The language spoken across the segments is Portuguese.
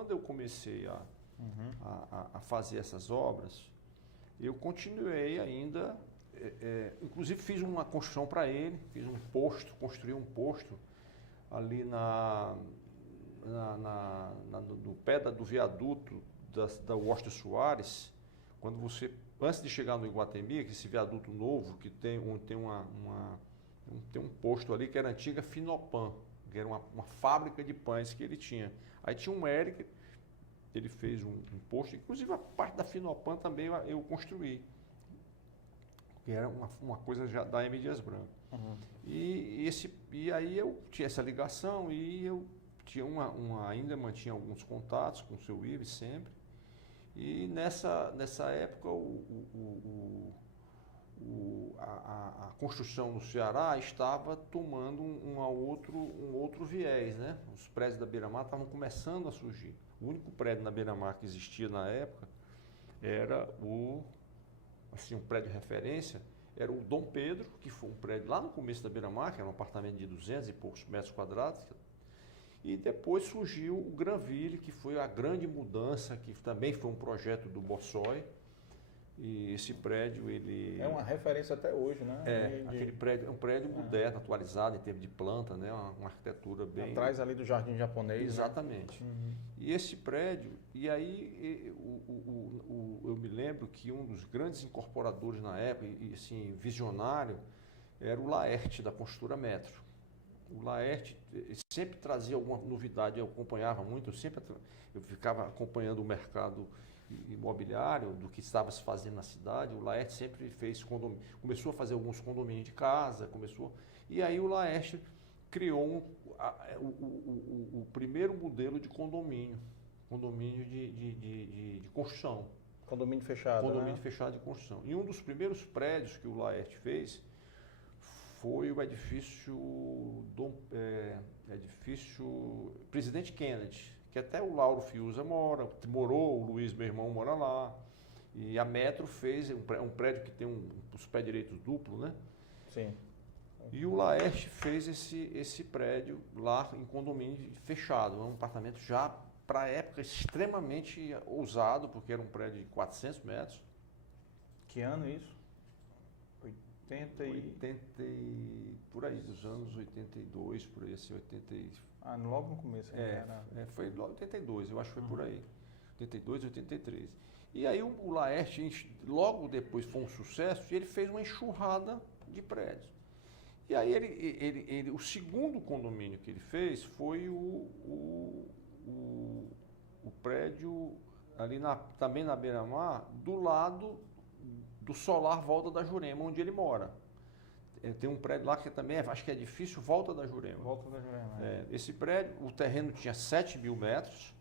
quando eu comecei a fazer essas obras, eu continuei ainda, inclusive fiz uma construção para ele, fiz um posto, construí um posto ali no pé do viaduto da Washington Soares, quando você, antes de chegar no Iguatemi, que esse viaduto novo, que tem um posto ali que era a antiga Finopan, que era uma fábrica de pães que ele tinha. Aí tinha um Eric, ele fez um posto, inclusive a parte da Finopan também eu construí, que era uma coisa já da M. Dias Branco. Uhum. E aí eu tinha essa ligação e eu tinha ainda mantinha alguns contatos com o seu Ives sempre. E nessa época a construção no Ceará estava tomando um outro viés, né? Os prédios da Beira-Mar estavam começando a surgir. O único prédio na Beira-Mar que existia na época era um prédio de referência, era o Dom Pedro, que foi um prédio lá no começo da Beira-Mar, que era um apartamento de 200 e poucos metros quadrados. E depois surgiu o Granville, que foi a grande mudança, que também foi um projeto do Bossói. E esse prédio, ele... É uma referência até hoje, né? Aquele prédio é um prédio moderno, atualizado em termos de planta, né? Uma arquitetura bem... Atrás ali do Jardim Japonês. Exatamente. Né? Uhum. E esse prédio, e aí eu me lembro que um dos grandes incorporadores na época, e assim, visionário, era o Laerte, da Construtora Metro. O Laerte sempre trazia alguma novidade, eu acompanhava muito, eu ficava acompanhando o mercado imobiliário, do que estava se fazendo na cidade. O Laerte sempre fez condomínio, começou a fazer alguns condomínios de casa, e aí o Laerte criou o primeiro modelo de condomínio de construção. Condomínio fechado, Condomínio né? fechado de construção. E um dos primeiros prédios que o Laerte fez foi o edifício Presidente Kennedy, que até o Lauro Fiuza morou, o Luiz, meu irmão, mora lá. E a Metro fez um prédio que tem os pés direitos duplo, né? Sim. E o Laerte fez esse prédio lá em condomínio fechado, um apartamento já para a época extremamente ousado, porque era um prédio de 400 metros. Que ano isso? por aí, dos anos 82, por aí, assim, 80. Logo no começo. Foi logo 82, eu acho que foi por aí. 82, 83. E aí o Laerte, logo depois foi um sucesso, e ele fez uma enxurrada de prédios. E aí o segundo condomínio que ele fez foi o prédio ali também na Beira-Mar, do lado do Solar Volta da Jurema, onde ele mora. Tem um prédio lá que também acho que é difícil, Volta da Jurema. Volta da Jurema. Esse prédio, o terreno tinha 7.000 metros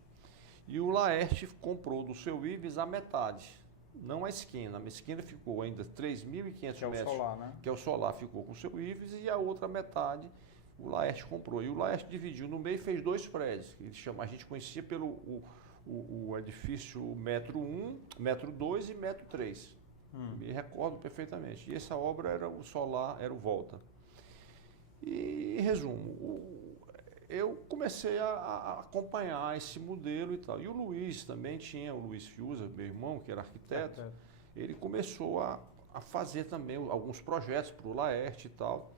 e o Laerte comprou do seu Ives a metade, não a esquina. A esquina ficou ainda 3.500 metros. Que é o Solar, né? Que é o Solar, ficou com o seu Ives, e a outra metade o Laerte comprou. E o Laerte dividiu no meio e fez 2 prédios. A gente conhecia pelo o edifício Metro 1, Metro 2 e Metro 3. Me recordo perfeitamente. E essa obra era o Solar, era o Volta. E, em resumo, eu comecei a acompanhar esse modelo e tal. E o Luiz também tinha, o Luiz Fiuza, meu irmão, que era arquiteto, ele começou a fazer também alguns projetos para o Laerte e tal.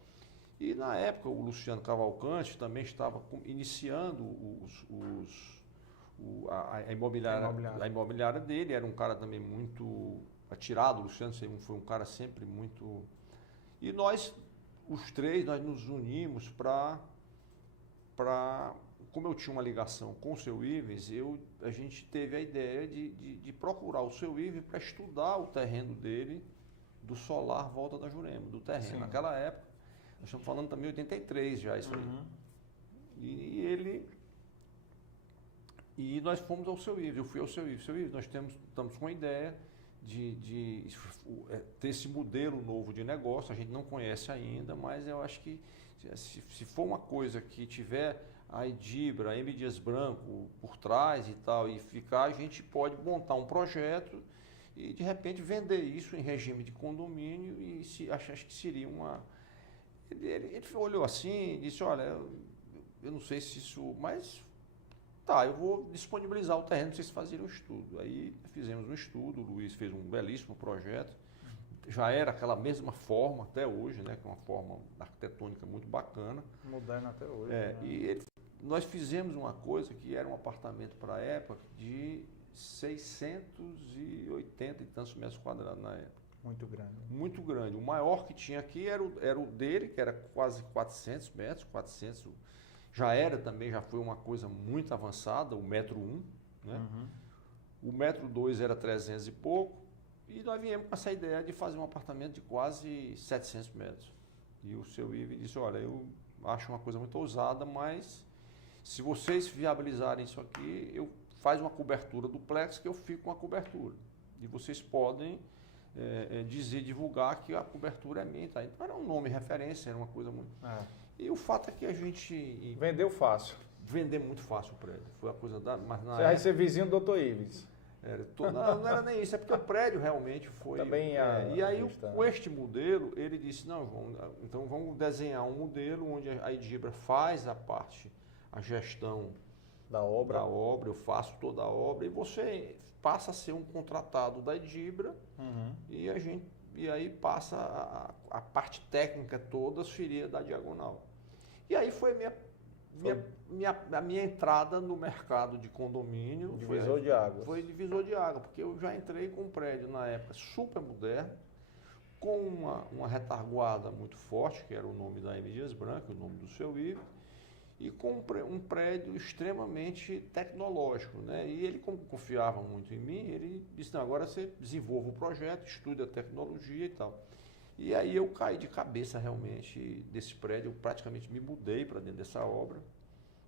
E na época o Luciano Cavalcante também estava iniciando a imobiliária dele, era um cara também muito atirado. O Luciano foi um cara sempre muito... E nós, os três, nós nos unimos para como eu tinha uma ligação com o seu Ives, a gente teve a ideia de procurar o seu Ives para estudar o terreno dele, do Solar Volta da Jurema, do terreno. Sim. Naquela época, nós estamos falando também 83 já, isso aí. E nós fomos ao seu Ives, eu fui ao seu Ives. Seu Ives, nós estamos com a ideia de ter esse modelo novo de negócio, a gente não conhece ainda, mas eu acho que se for uma coisa que tiver a Edibra, a M. Dias Branco por trás e tal, e ficar, a gente pode montar um projeto e de repente vender isso em regime de condomínio, e acho que seria uma... Ele olhou assim e disse, olha, eu não sei se isso... Mas Tá, eu vou disponibilizar o terreno para vocês fazerem o estudo. Aí fizemos um estudo, o Luiz fez um belíssimo projeto. Já era aquela mesma forma até hoje, né? Que é uma forma arquitetônica muito bacana. Moderno até hoje. É, né? e nós fizemos uma coisa que era um apartamento para a época de 680 e tantos metros quadrados na época. Muito grande. Muito grande. O maior que tinha aqui era o dele, que era quase 400 metros, 400. Já era também, já foi uma coisa muito avançada, o metro 1, né? Uhum. O metro 2 era 300 e pouco. E nós viemos com essa ideia de fazer um apartamento de quase 700 metros. E o seu Ivo disse, olha, eu acho uma coisa muito ousada, mas se vocês viabilizarem isso aqui, eu faço uma cobertura duplex que eu fico com a cobertura. E vocês podem divulgar que a cobertura é minha. Tá? Então era um nome referência, era uma coisa muito... E o fato é que a gente... Vendeu fácil. Vender muito fácil o prédio. Foi a coisa da... Mas na Você vai ser vizinho do Dr. Ives. não era nem isso, é porque o prédio realmente foi... Também e aí, com este modelo, ele disse, não, então vamos desenhar um modelo onde a Idibra faz a gestão da obra, eu faço toda a obra, e você passa a ser um contratado da Idibra, e aí passa a parte técnica toda seria da Diagonal. E aí foi a minha entrada no mercado de condomínio. Divisor de águas. Foi divisor de água, porque eu já entrei com um prédio na época super moderno, com uma retaguarda muito forte, que era o nome da M. Dias Branco, o nome do seu Ivo, e com um prédio extremamente tecnológico, né? E ele, como confiava muito em mim, ele disse, não, agora você desenvolva o projeto, estude a tecnologia e tal. E aí eu caí de cabeça realmente desse prédio, eu praticamente me mudei para dentro dessa obra.